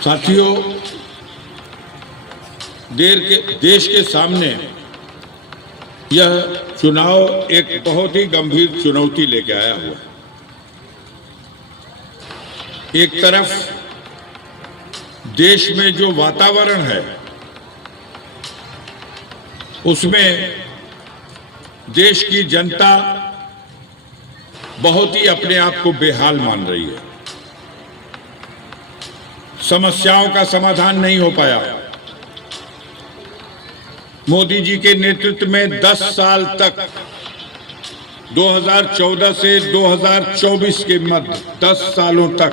साथियों, देश के सामने यह चुनाव एक बहुत ही गंभीर चुनौती लेके आया हुआ है। एक तरफ देश में जो वातावरण है उसमें देश की जनता बहुत ही अपने आप को बेहाल मान रही है। समस्याओं का समाधान नहीं हो पाया। मोदी जी के नेतृत्व में 10 साल तक 2014 से 2024 के मध्य 10 सालों तक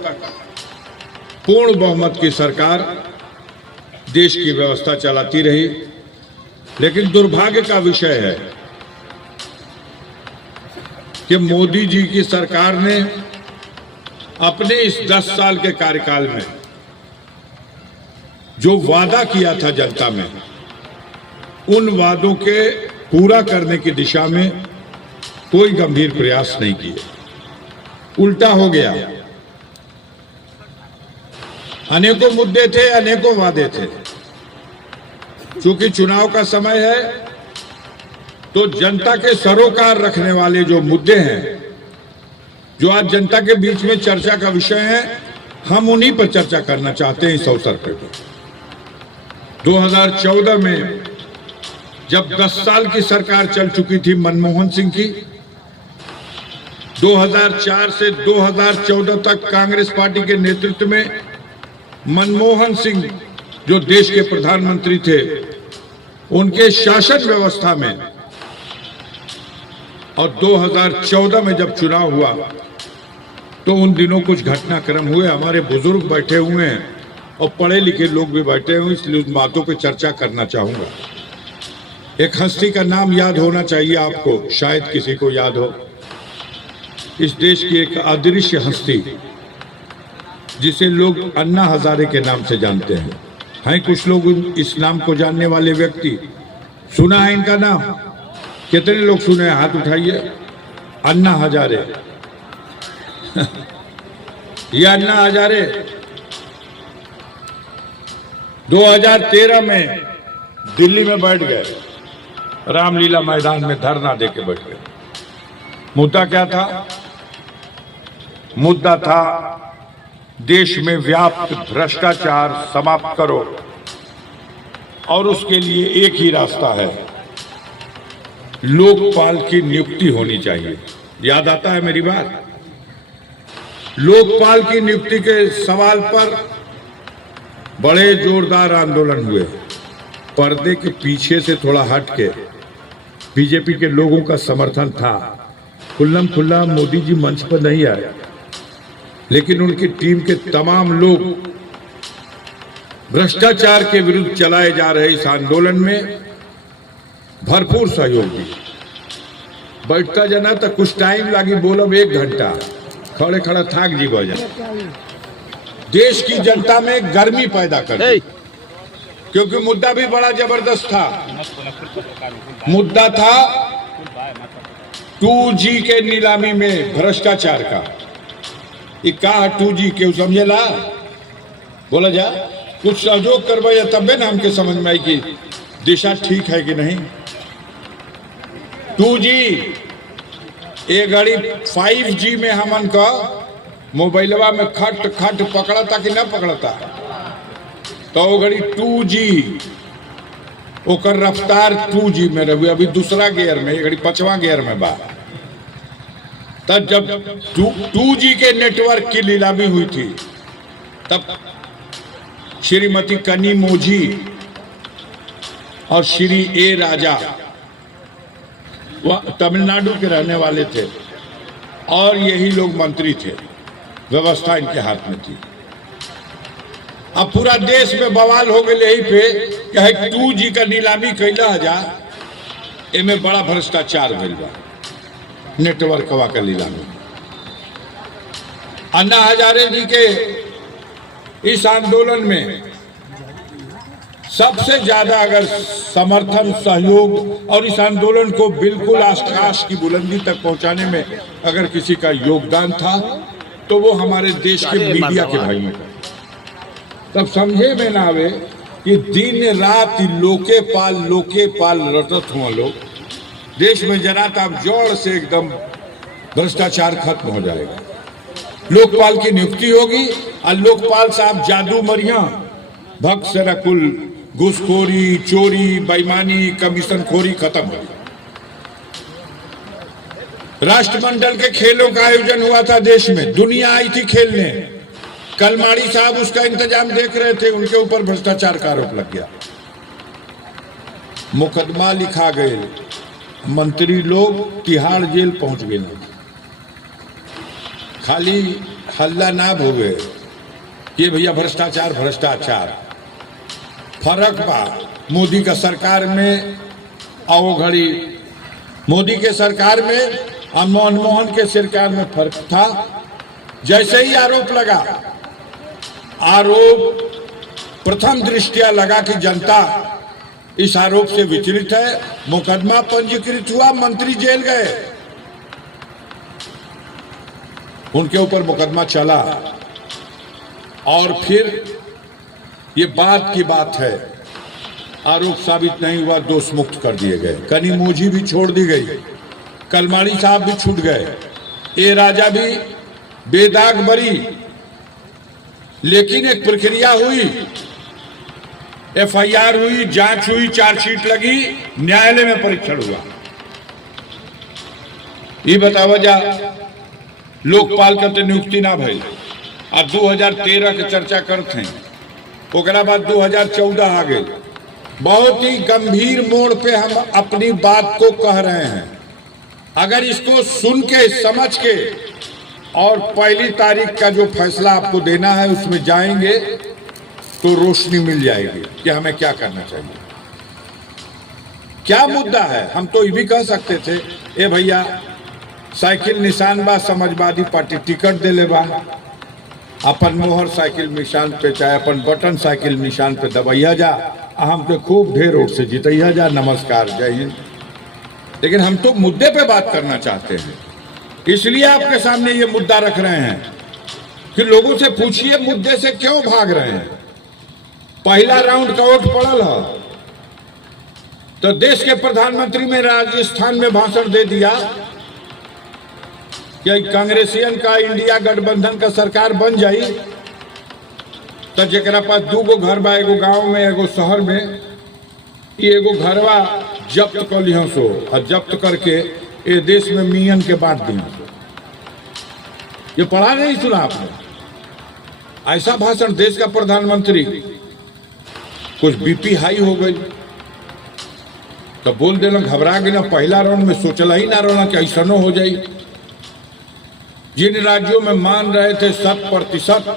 पूर्ण बहुमत की सरकार देश की व्यवस्था चलाती रही। लेकिन दुर्भाग्य का विषय है कि मोदी जी की सरकार ने अपने इस 10 साल के कार्यकाल में जो वादा किया था जनता में, उन वादों के पूरा करने की दिशा में कोई गंभीर प्रयास नहीं किए। उल्टा हो गया। अनेकों मुद्दे थे, अनेकों वादे थे। चूंकि चुनाव का समय है तो जनता के सरोकार रखने वाले जो मुद्दे हैं, जो आज जनता के बीच में चर्चा का विषय है, हम उन्हीं पर चर्चा करना चाहते हैं इस अवसर पर। 2014 में जब 10 साल की सरकार चल चुकी थी मनमोहन सिंह की, 2004 से 2014 तक कांग्रेस पार्टी के नेतृत्व में मनमोहन सिंह जो देश के प्रधानमंत्री थे, उनके शासन व्यवस्था में, और 2014 में जब चुनाव हुआ तो उन दिनों कुछ घटनाक्रम हुए। हमारे बुजुर्ग बैठे हुए हैं और पढ़े लिखे लोग भी बैठे हुए, इसलिए उन बातों पर चर्चा करना चाहूंगा। एक हस्ती का नाम याद होना चाहिए आपको, शायद किसी को याद हो। इस देश की एक अदृश्य हस्ती जिसे लोग अन्ना हजारे के नाम से जानते हैं। कुछ लोग इस नाम को जानने वाले व्यक्ति, सुना है इनका नाम? कितने लोग सुने हैं? हाथ उठाइए। अन्ना हजारे। ये अन्ना हजारे 2013 में दिल्ली में बैठ गए, रामलीला मैदान में धरना देके बैठ गए। मुद्दा क्या था? मुद्दा था देश में व्याप्त भ्रष्टाचार समाप्त करो, और उसके लिए एक ही रास्ता है, लोकपाल की नियुक्ति होनी चाहिए। याद आता है मेरी बात? लोकपाल की नियुक्ति के सवाल पर बड़े जोरदार आंदोलन हुए। पर्दे के पीछे से थोड़ा हट के बीजेपी के लोगों का समर्थन था। खुल्लम खुल्ला मोदी जी मंच पर नहीं आए, लेकिन उनकी टीम के तमाम लोग भ्रष्टाचार के विरुद्ध चलाए जा रहे इस आंदोलन में भरपूर सहयोग दिए। बैठता जना तो कुछ टाइम लगी, बोलब 1 घंटा, खड़े खड़ा थाक जी बजा। देश की जनता में गर्मी पैदा कर दी, क्योंकि मुद्दा भी बड़ा जबरदस्त था। मुद्दा था 2G के नीलामी में भ्रष्टाचार का। कहा 2G क्यों समझेला? बोला जा, कुछ सहयोग करवाइए तब ना हमके समझ में आई कि दिशा ठीक है कि नहीं। 2G ये घड़ी 5G में हमन का मोबाइलवा में खट खट पकड़ता कि ना पकड़ता, तो वो घड़ी 2G ओकर रफ्तार 2G में रही। अभी दूसरा गियर में, ये घड़ी 5वां गियर में बा। तब जब 2G के नेटवर्क की नीलामी हुई थी, तब श्रीमती कनी मोझी और श्री ए राजा, वह तमिलनाडु के रहने वाले थे, और यही लोग मंत्री थे। व्यवस्था इनके हाथ में थी। अब पूरा देश में बवाल हो गए यही पे कि 2G का नीलामी कैला जा, इनमें बड़ा भ्रष्टाचार भइल बा नेटवर्क का नीलामी। अन्ना हजारे जी के इस आंदोलन में सबसे ज्यादा अगर समर्थन, सहयोग और इस आंदोलन को बिल्कुल आकाश की बुलंदी तक पहुंचाने में अगर किसी का योगदान था तो वो हमारे देश के मीडिया के भाइयों का। तब समझे में ना आवे कि दिन रात लोके पाल रटत हुआ लोग देश में जना तब जोड़ से एकदम भ्रष्टाचार खत्म हो जाएगा। लोकपाल की नियुक्ति होगी और लोकपाल साहब जादू मरिया भक्त से कुल घुसखोरी, चोरी, बेईमानी, कमीशन खोरी खत्म हो गई। राष्ट्रमंडल के खेलों का आयोजन हुआ था देश में, दुनिया आई थी खेलने, कलमाड़ी साहब उसका इंतजाम देख रहे थे, उनके ऊपर भ्रष्टाचार का आरोप लग गया, मुकदमा लिखा गए, मंत्री लोग तिहाड़ जेल पहुंच गए। खाली हल्ला ना भोगे कि भैया भ्रष्टाचार भ्रष्टाचार। फर्क बा मोदी का सरकार में आओ घड़ी मोदी के सरकार में और मनमोहन के सरकार में फर्क था। जैसे ही आरोप लगा, आरोप प्रथम दृष्टया लगा कि जनता इस आरोप से विचलित है, मुकदमा पंजीकृत हुआ, मंत्री जेल गए, उनके ऊपर मुकदमा चला और फिर ये बात की बात है, आरोप साबित नहीं हुआ, दोष मुक्त कर दिए गए, कनीमोझी भी छोड़ दी गई, कलमाड़ी साहब भी छूट गए, ए राजा भी बेदाग बरी। लेकिन एक प्रक्रिया हुई, एफआईआर हुई, जांच हुई, चार्जशीट लगी, न्यायालय में परीक्षण हुआ। ये बतावा जा लोकपाल का तो नियुक्ति ना भई और 2013 के चर्चा करते हैं, ओकरा बाद 2014 आ गए। बहुत ही गंभीर मोड़ पे हम अपनी बात को कह रहे हैं। अगर इसको सुन के समझ के और पहली तारीख का जो फैसला आपको देना है उसमें जाएंगे तो रोशनी मिल जाएगी कि हमें क्या करना चाहिए, क्या मुद्दा है। हम तो ये भी कह सकते थे, ए भैया साइकिल निशान बा, समाजवादी पार्टी टिकट दे ले बा, अपन मोहर साइकिल निशान पे चाहे अपन बटन साइकिल निशान पे दबैया जा, हम तो खूब ढेर वोट से जीतैया जा, नमस्कार, जय हिंद। लेकिन हम तो मुद्दे पे बात करना चाहते हैं, इसलिए आपके सामने ये मुद्दा रख रहे हैं कि लोगों से पूछिए मुद्दे से क्यों भाग रहे हैं। पहला राउंड का वोट पड़ल है तो देश के प्रधानमंत्री में राजस्थान में भाषण दे दिया कि कांग्रेसियन का इंडिया गठबंधन का सरकार बन जाई तो जरा पास 2 गो घर बा, एगो गांव में एगो शहर में, ये एगो घरवा जब्त कर लिया सो और जब्त करके ये देश में मियन के बांट दिया। ये पढ़ा नहीं सुना आपने? ऐसा भाषण देश का प्रधानमंत्री, कुछ बीपी हाई हो गई तो बोल देना, घबरा गया, पहला राउंड में सोचला ही ना रहना कि ऐसा हो जाए। जिन राज्यों में मान रहे थे 100%,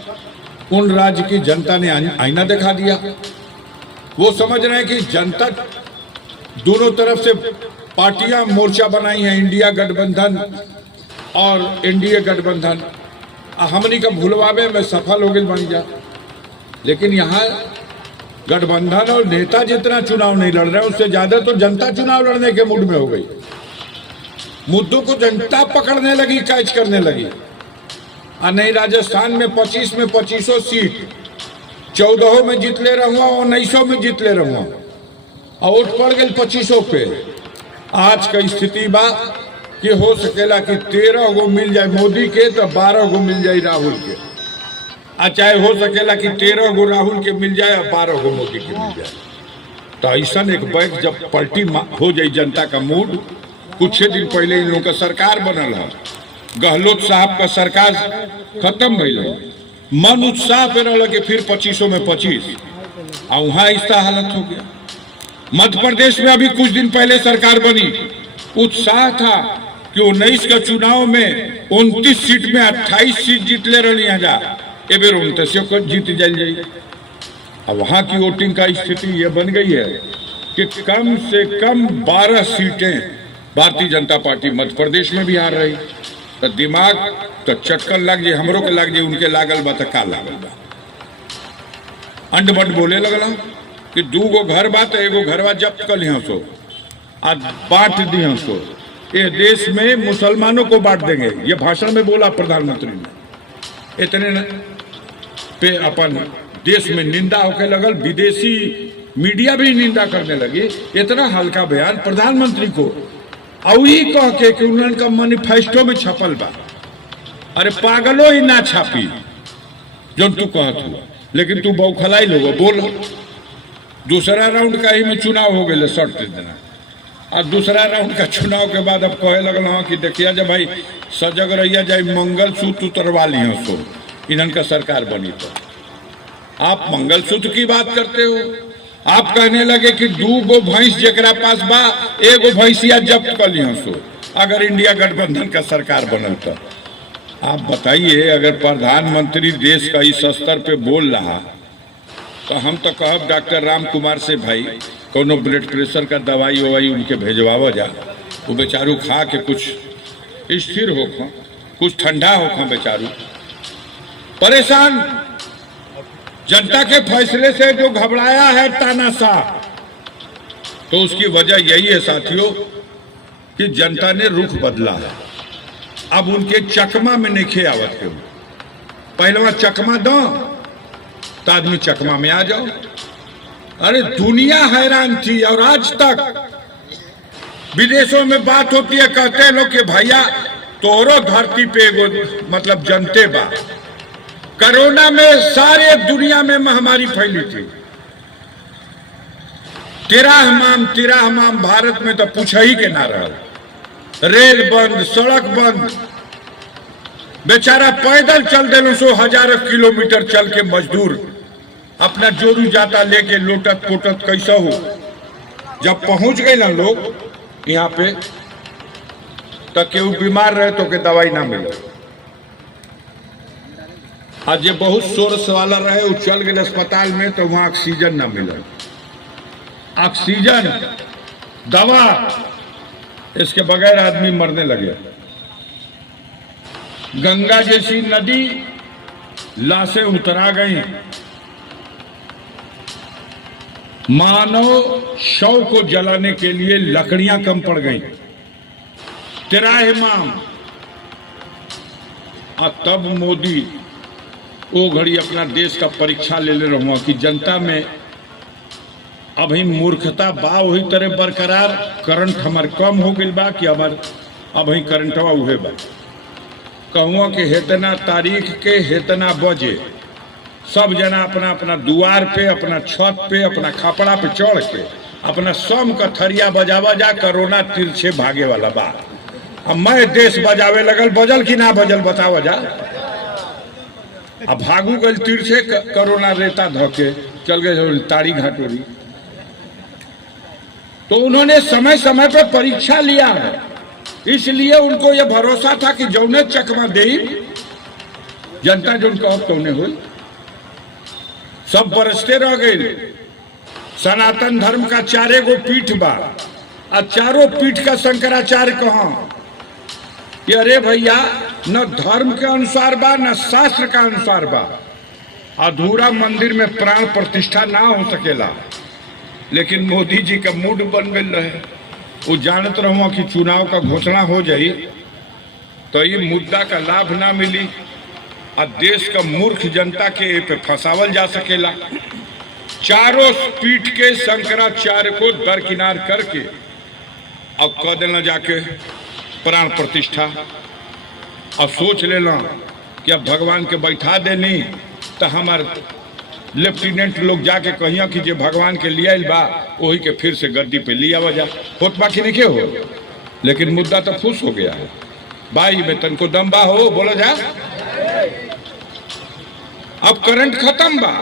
उन राज्य की जनता ने आईना दिखा दिया। वो समझ रहे हैं कि जनता, दोनों तरफ से पार्टियां मोर्चा बनाई हैं, इंडिया गठबंधन और एनडीए गठबंधन, हमनी का भुलवावे में सफल हो गई बन जा। लेकिन यहाँ गठबंधन और नेता जितना चुनाव नहीं लड़ रहे, उससे ज्यादा तो जनता चुनाव लड़ने के मूड में हो गई। मुद्दों को जनता पकड़ने लगी, कैच करने लगी। और नहीं, राजस्थान में 25 में 25 सीट, 14 में जीत ले रहूंगा, 19 में जीत ले रहूंगा, और वोट पड़ गए 25 पे। आज का स्थिति बा कि हो सकेला कि 13 गो मिल जाए मोदी के तो 12 गो मिल जाए राहुल के, चाहे हो सकेला कि 13 गो राहुल के मिल जाए और 12 गो मोदी के मिल जाए। तो ऐसा एक बैग जब पलटी हो जाए जनता का मूड। कुछ दिन पहले इन लोगों का सरकार बनल है, गहलोत साहब का सरकार खत्म भइल, मन उत्साह पे रहा कि फिर 25 में 25, और वहां ऐसा हालत हो गया। मध्य प्रदेश में अभी कुछ दिन पहले सरकार बनी, उत्साह था कि 19 का चुनाव में 29 सीट में 28 सीट जीत ले रही जा, एबेर 29 जीत जाइए। अब वहां की वोटिंग का स्थिति यह बन गई है कि कम से कम 12 सीटें भारतीय जनता पार्टी मध्य प्रदेश में भी आ रही। तो दिमाग तो चटकन लग जाए, हमरों के लग जाए, उनके लागल बा तो का लागल बा। अंड बंड बोले लगला कि 2 गो घर बा तो एगो घरवा जब्त कर लिया सो आज बांट दिया सो, ये देश में मुसलमानों को बांट देंगे। ये भाषण में बोला प्रधानमंत्री ने। इतने पे अपन देश में निंदा होके लगल, विदेशी मीडिया भी निंदा करने लगी। इतना हल्का बयान प्रधानमंत्री को और ही कह के कि उनका मैनिफेस्टो में छपल बा। अरे पागलो ही ना छापी जो तू कहत हुआ, लेकिन तू बौखलाई लोग बोल। दूसरा राउंड का ही में चुनाव हो गए शर्ट देना, और दूसरा राउंड का चुनाव के बाद अब कहे लगल हाँ कि देखिए जब भाई सजग रहिया जाए मंगलसूत्र उतरवा लिया सो इन्हन का सरकार बनी। तो आप मंगलसूत्र की बात करते हो। आप कहने लगे कि 2 गो भैंस जरा पास बा, 1 गो भैंसिया जब्त कर लिया सो अगर इंडिया गठबंधन का सरकार बनल। तो आप बताइए, अगर प्रधानमंत्री देश का इस स्तर पे बोल रहा तो हम तो कहब डॉक्टर राम कुमार से भाई कोनो ब्लड प्रेशर का दवाई ववाई उनके भेजवावा जा, वो बेचारू खा के कुछ स्थिर हो, कुछ ठंडा हो, बेचारू परेशान। जनता के फैसले से जो घबराया है तानाशाह, तो उसकी वजह यही है साथियों कि जनता ने रुख बदला है। अब उनके चकमा में नहीं आवत के, पहलवा चकमा दो तो आदमी चकमा में आ जाओ। अरे दुनिया हैरान थी, और आज तक विदेशों में बात होती है, कहते हैं लोग कि भैया तोरो धरती पे मतलब जनते बा। कोरोना में सारे दुनिया में महामारी फैली थी, तेरह माम भारत में तो पूछ ही के ना रहा। रेल बंद, सड़क बंद, बेचारा पैदल चल देलो सो हजारों किलोमीटर चल के मजदूर अपना जोरू जाता लेके लोटत पोटत कैसा हो। जब पहुंच गए ना लोग यहाँ पे तो केहू बीमार रहे तो के दवाई ना मिले। आज ये बहुत सोर्स वाला रहे वो चल गए अस्पताल में तो वहां ऑक्सीजन ना मिले। ऑक्सीजन दवा इसके बगैर आदमी मरने लगे। गंगा जैसी नदी लाशें उतरा गई, मानव शव को जलाने के लिए लकड़ियां कम पड़ गई। तिराहिमाम और तब मोदी वो घड़ी अपना देश का परीक्षा ले रहूँगा कि जनता में अभी मूर्खता बा वही तरह बरकरार, करंट हमार कम हो गई बा कि हमार अभी करंटवा उहे बा। कहूँगा कि हेतना तारीख के हेतना बजे सब जना अपना अपना दुआर पे, अपना छत पे, अपना खपड़ा पे चढ़ के अपना सम का थरिया बजावा जा। कोरोना तिरछे भागे वाला बा। अब मैं देश बजावे लगल, बजल कि ना बजल बतावा जा। अब भागू गल तिरछे, कोरोना रेता धोके चल गए ताड़ी घाटोरी। तो उन्होंने समय समय पे परीक्षा लिया है, इसलिए उनको यह भरोसा था कि जौने चकमा दे जनता जो उनका अब तौने हो। सब बरसते रह गए। सनातन धर्म का 4 गो पीठ बा, और चारों पीठ का शंकराचार्य कहा कि अरे भैया न धर्म के अनुसार बा न शास्त्र का अनुसार बा। अधूरा मंदिर में प्राण प्रतिष्ठा ना हो सकेला। लेकिन मोदी जी का मूड बन गए रहे, वो जानत रहुआ कि चुनाव का घोषणा हो जाई तो ये मुद्दा का लाभ ना मिली और देश का मूर्ख जनता के पे फंसावल जा सकेला। चारों पीठ के शंकराचार्य को दरकिनार करके अब कह देना जाके प्राण प्रतिष्ठा, और सोच लेना कि अब भगवान के बैठा देनी तो हमार लेफ्टिनेंट लोग जाके कहिया कि जे भगवान के लिए बा वही के फिर से गद्दी पे लिया वजह होत बाकी नहीं हो। लेकिन मुद्दा तो फूस हो गया है भाई में तन को दम बा हो बोला जा। अब करंट खत्म बा।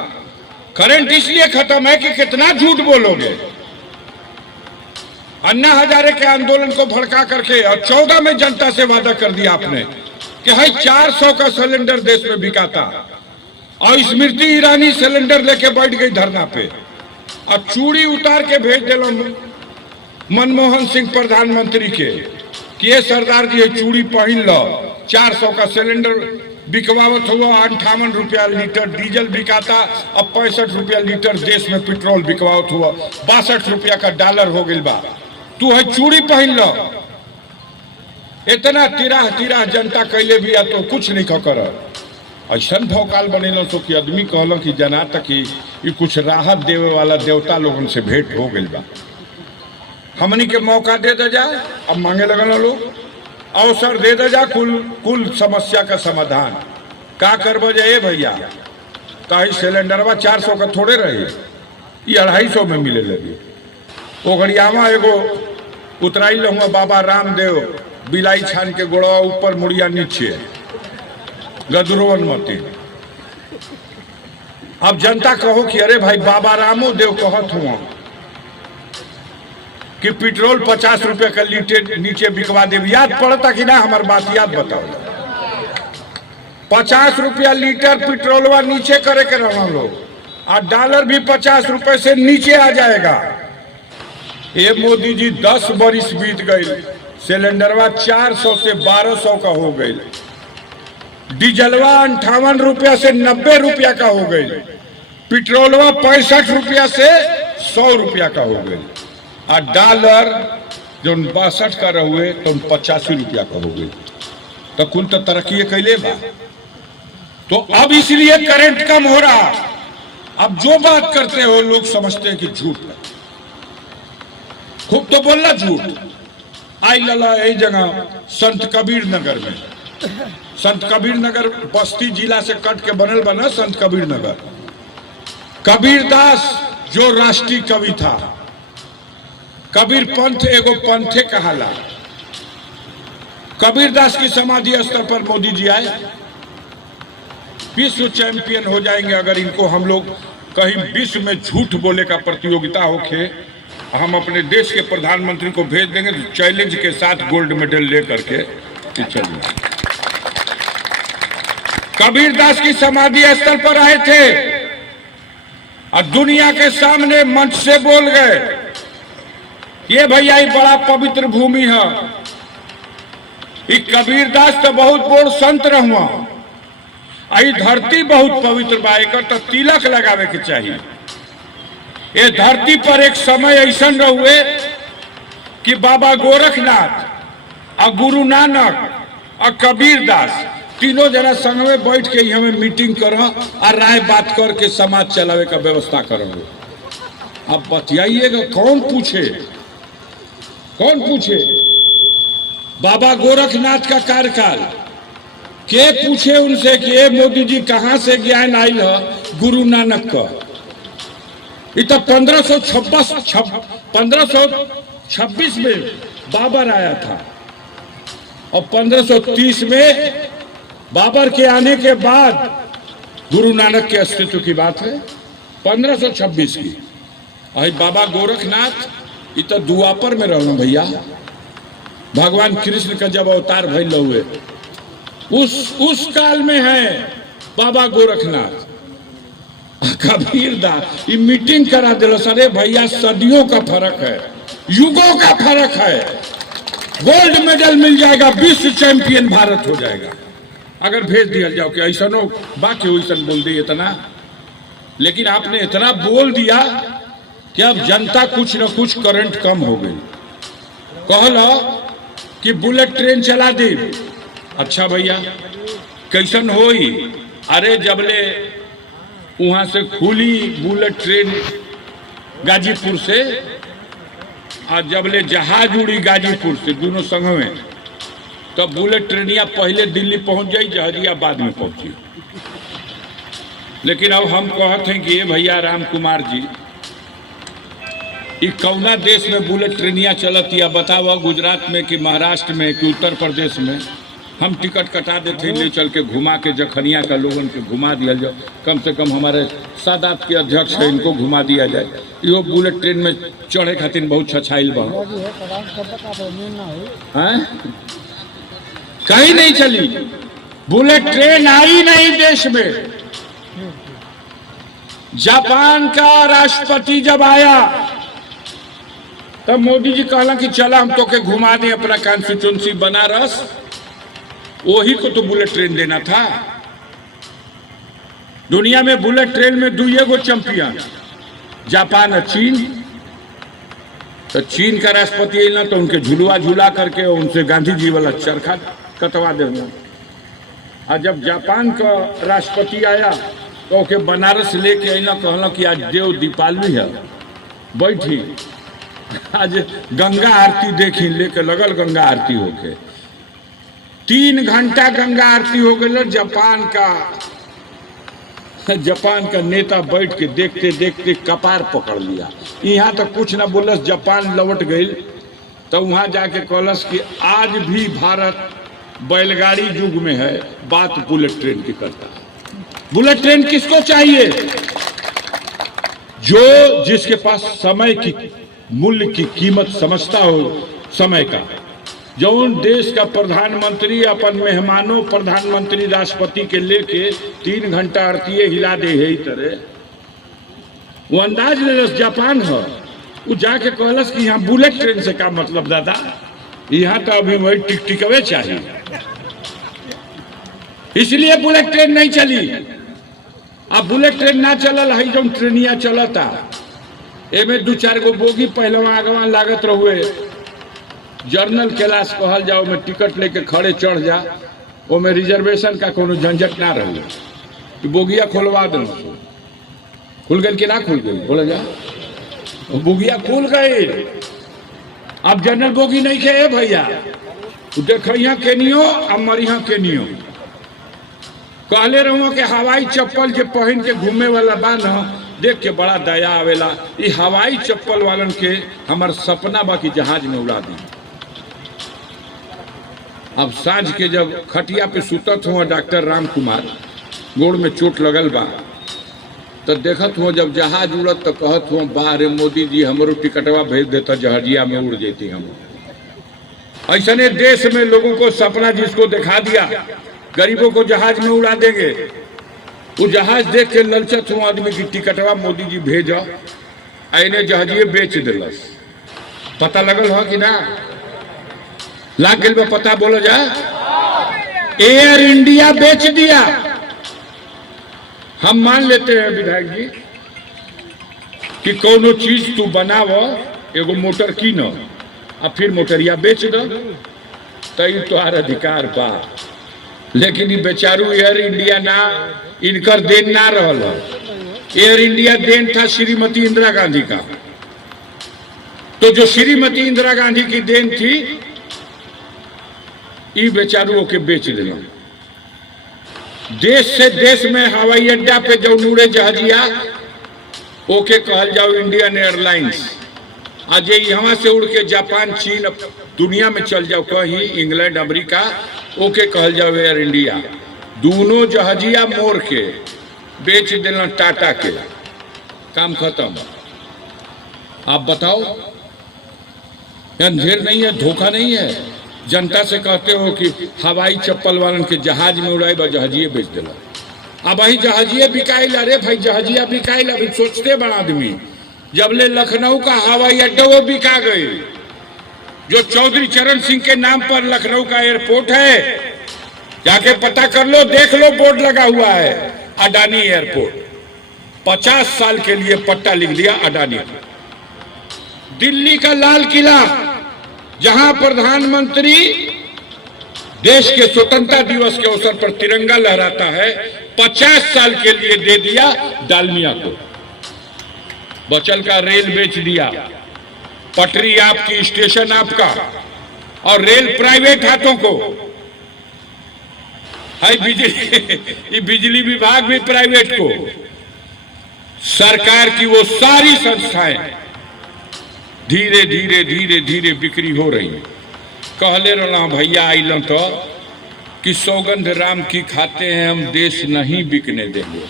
करंट इसलिए खत्म है कि कितना झूठ बोलोगे। अन्ना हजारे के आंदोलन को भड़का करके और 14 में जनता से वादा कर दिया आपने कि हाई 400 का सिलेंडर देश में बिका था, और स्मृति ईरानी सिलेंडर लेके बैठ गई धरना पे और चूड़ी उतार के भेज दिलो मनमोहन सिंह प्रधानमंत्री के कि ये सरदार जी ये चूड़ी पहन लो। 400 का सिलेंडर बिकवावत हुआ, 58 रुपया लीटर डीजल बिकाता, अब 65 रुपया लीटर देश में पेट्रोल बिकवावत हुआ, 62 रुपया का डॉलर हो गई बा। तू है चूड़ी पहन लो। इतना तिराह जनता कैले भी तो कुछ नहीं कर। ऐसा भौकाल बनेलो सो कि आदमी कहलो कि जना तक कि कुछ राहत देवे वाला देवता लोगन से भेंट हो गई बा। हमनी के मौका दे दे जा, अब मांगे लगल लोग अवसर दे दे जा, कुल समस्या का समाधान का करबो जे भैया। कहीं सिलेंडरवा 400 का थोड़े रही, ये 250 में मिले लगी। ओघड़ियावा एगो उतराई लहुआ बाबा रामदेव बिलाई छान के गोड़वा ऊपर मुड़िया नीचे गदरोवन मती। अब जनता कहो कि अरे भाई बाबा रामो देव कहत हुआ कि पेट्रोल 50 रुपए का लीटर नीचे बिकवा दे। याद पड़ता कि ना हमार बात याद बताओ। 50 रुपया लीटर पेट्रोलवा नीचे करे के रहा लोग, और डॉलर भी 50 रुपए से नीचे आ जाएगा। ये मोदी जी 10 बरिस बीत गई, सिलेंडरवा 400 से 1200 का हो गई, डीजलवा 58 रुपया से 90 रुपया का हो गई, पेट्रोलवा 65 रुपया से 100 रुपया का हो गई, और डॉलर जो 62 का रहुए तो 85 रुपया का हो गई। तो कुल तो तरक्की कैले बा। तो अब इसलिए करंट कम हो रहा। अब जो बात करते हो लोग समझते हैं कि झूठ है, खूब तो बोलना झूठ। आई लला यही जगह संत कबीर नगर में, संत कबीर नगर बस्ती जिला से कट के बनल बना संत कबीर नगर। कबीरदास जो राष्ट्रीय कवि था, कबीर पंथ एगो पंथे कहाला। कबीरदास की समाधि स्थल पर मोदी जी आए, विश्व चैंपियन हो जाएंगे अगर इनको हम लोग कहीं विश्व में झूठ बोले का प्रतियोगिता होके, हम अपने देश के प्रधानमंत्री को भेज देंगे तो चैलेंज के साथ गोल्ड मेडल लेकर के चलिए। कबीरदास की समाधि स्थल पर आए थे और दुनिया के सामने मंच से बोल गए, ये भैया ये बड़ा पवित्र भूमि है, ये कबीरदास तो बहुत बड़ संत रहुआ, आई धरती बहुत पवित्र बा, एकर तो तिलक लगावे के चाहिए। ये धरती पर एक समय ऐसा रहुए कि बाबा गोरखनाथ और गुरु नानक और कबीरदास तीनों जना संग में बैठ के हमें मीटिंग करो और राय बात करके समाज चलावे का व्यवस्था करोगे। अब बताइएगा कौन पूछे, कौन पूछे? बाबा गोरखनाथ का कार्यकाल के पूछे उनसे कि ये मोदी जी कहां से ज्ञान आयल है गुरु नानक का? ये तो 1526 में बाबर आया था और 1530 में बाबर के आने के बाद गुरु नानक के अस्तित्व की बात है, 1526 की। और बाबा गोरखनाथ ये तो दुआपर में रहना भैया, भगवान कृष्ण का जब अवतार भइल हुए उस काल में है बाबा गोरखनाथ। कबीरदास ये मीटिंग करा दिलो। अरे भैया सदियों का फर्क है, युगों का फर्क है। गोल्ड मेडल मिल जाएगा, विश्व चैंपियन भारत हो जाएगा अगर भेज दिया जाओ कि ऐसा नो बाकी वैसा बोल दिए इतना। लेकिन आपने इतना बोल दिया कि अब जनता कुछ न कुछ करंट कम हो गई। कहलो कि बुलेट ट्रेन चला दी, अच्छा भैया कैसन होई? अरे जबले वहां से खुली बुलेट ट्रेन गाजीपुर से और जबले जहाज उड़ी गाजीपुर से दोनों संग में, तो बुलेट ट्रेनिया पहले दिल्ली पहुंच जाई, जहरिया बाद में पहुंची। लेकिन अब हम कहते हैं कि ये भैया राम कुमार जी ये कौना देश में बुलेट ट्रेनिया चलत या बताओ? गुजरात में कि महाराष्ट्र में कि उत्तर प्रदेश में? हम टिकट कटा देते हैं, ले चल के घुमा के जखनिया का लोगन के घुमा दिया जाए। कम से कम हमारे सादात के अध्यक्ष है, इनको घुमा दिया जाए। यो बुलेट ट्रेन में चढ़े खातिर बहुत छछाइल बा, कहीं नहीं चली बुलेट ट्रेन, आई नहीं देश में। जापान का राष्ट्रपति जब आया तब मोदी जी कहला कि चला हम तो के घुमा दें अपना कॉन्स्टिट्यूंसी बनारस, वही को तो बुलेट ट्रेन देना था। दुनिया में बुलेट ट्रेन में दुइये गो चैंपियन, जापान और चीन। तो चीन का राष्ट्रपति आई ना तो उनके झुलवा झुला करके उनसे गांधी जी वाला चरखा कटवा देंगे। और जब जापान का राष्ट्रपति आया तो ओके बनारस लेके अला, कहल कि आज देव दीपावली है, बैठी आज गंगा आरती देखी, लेके लगल गंगा आरती होके 3 घंटा गंगा आरती हो गई। जापान का नेता बैठ के देखते देखते कपार पकड़ लिया। यहाँ तक कुछ ना बोलस, जापान लौट गई तो वहां जाके कहलस कि आज भी भारत बैलगाड़ी युग में है, बात बुलेट ट्रेन की करता है। बुलेट ट्रेन किसको चाहिए? जो जिसके पास समय की मूल्य की कीमत समझता हो, समय का। जो देश का प्रधानमंत्री अपन मेहमानों, प्रधानमंत्री राष्ट्रपति के लेके 3 घंटा आरती हिला दे है, तरह वो अंदाज ले रस जापान है। वो जाके कहलस कि यहाँ बुलेट ट्रेन से का मतलब दादा, यहाँ तो अभी वही टिकटिकवे चाहिए, इसलिए बुलेट ट्रेन नहीं चली। अब बुलेट ट्रेन ना चलल है, जो ट्रेनिया चलता एमे 2-4 गो बोगी पहलवा आगवा लागत रहुए, जर्नल क्लास कहल जाओ में टिकट लेके खड़े चढ़ जा, वो में रिजर्वेशन का कोनो झंझट ना रहे। तो बोगिया खोलवा दो, खुल गई कि ना खुल गई, बोला जा बोगिया खुल गई। अब जनरल बोगी नहीं खे भैया, देख यहाँ केनियो अमर यहाँ केनियो। कहले रहो कि हवाई चप्पल के पहन के घूमे वाला बा न, देख के बड़ा दया आवेला। ये हवाई चप्पल वालन के हमार सपना बा कि जहाज में उड़ा दी। अब सांझ के जब खटिया पे सुतत हुआ डॉक्टर राम कुमार, गोड़ में चोट लगल बा, तो देखत हुआ जब जहाज उड़त तो कहत हुआ बाहर मोदी जी हमरो टिकटवा भेज देता, जहाजिया में उड़ जाती हम। ऐसने देश में लोगों को सपना जिसको दिखा दिया, गरीबों को जहाज में उड़ा देंगे। वो जहाज देख के ललचत हुआ आदमी की टिकटवा मोदी जी भेजा, आईने जहाजिए बेच दिलस। पता लगल हो कि ना लाग गल में पता, बोलो जा एयर इंडिया बेच दिया। हम मान लेते हैं विधायक जी कि कोनो चीज तू बनाव, एगो मोटर कीन और फिर मोटरिया बेच दो, तो तोहार अधिकार बा। लेकिन ये बेचारू एयर इंडिया ना, इनकर देन ना रहल। एयर इंडिया देन था श्रीमती इंदिरा गांधी का। तो जो श्रीमती इंदिरा गांधी की देन थी, ये बेचारुओं के बेच देना। देश से देश में हवाई अड्डा पे जो उड़े जहाजिया, ओके कहल जाओ इंडियन एयरलाइंस। आज यहाँ से उड़ के जापान, चीन, दुनिया में चल जाओ, कहीं इंग्लैंड, अमेरिका, ओके कहल जाओ एयर इंडिया। दोनों जहाजिया मोड़ के बेच देना टाटा के, काम खत्म। आप बताओ, अंधेर नहीं है, धोखा नहीं है। जनता से कहते हो कि हवाई चप्पल वालन के जहाज में उड़ाई, जहाजिए बेच देला। अब वही जहाजिए बिकाइल। अरे भाई जहाजिया बिकाइल, अभी सोचते बड़ा आदमी, जब ले लखनऊ का हवाई अड्डा वो बिका गए, जो चौधरी चरण सिंह के नाम पर लखनऊ का एयरपोर्ट है, जाके पता कर लो, देख लो, बोर्ड लगा हुआ है अडानी एयरपोर्ट। 50 साल के लिए पट्टा लिख दिया अडानी। दिल्ली का लाल किला, जहां प्रधानमंत्री देश के स्वतंत्रता दिवस के अवसर पर तिरंगा लहराता है, 50 साल के लिए दे दिया डालमिया को। बचल का रेल बेच दिया, पटरी आपकी, स्टेशन आपका, और रेल प्राइवेट हाथों को है। बिजली बिजली विभाग भी प्राइवेट को। सरकार की वो सारी संस्थाएं धीरे धीरे धीरे धीरे बिक्री हो रही। कहले रहा भैया आइल तो कि सौगंध राम की खाते हैं हम, देश नहीं बिकने देंगे।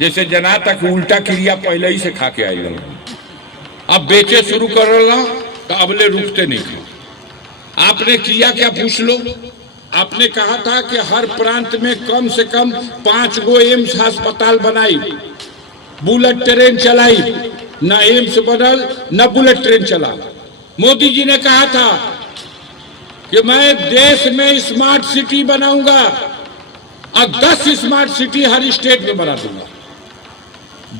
जैसे जना तक उल्टा क्रिया पहले ही से खा के आइल, अब बेचे शुरू कर रहा तो अबले रुकते नहीं। आपने किया क्या पूछ लो। आपने कहा था कि हर प्रांत में कम से कम 5 गो एम्स अस्पताल बनाई, बुलेट ट्रेन चलाई, न एम्स बनल न बुलेट ट्रेन चला। मोदी जी ने कहा था कि मैं देश में स्मार्ट सिटी बनाऊंगा और 10 स्मार्ट सिटी हर स्टेट में बना दूंगा।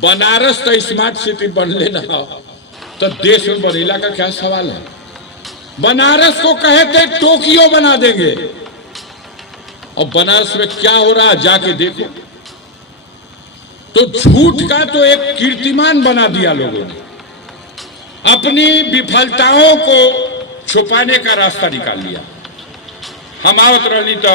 बनारस तो स्मार्ट सिटी बन लेना तो देश में बनेला का क्या सवाल है। बनारस को कहे थे टोक्यो बना देंगे, और बनारस में क्या हो रहा है जाके देखो। तो झूठ का तो एक कीर्तिमान बना दिया लोगों ने, अपनी विफलताओं को छुपाने का रास्ता निकाल लिया। हम आवत रही तो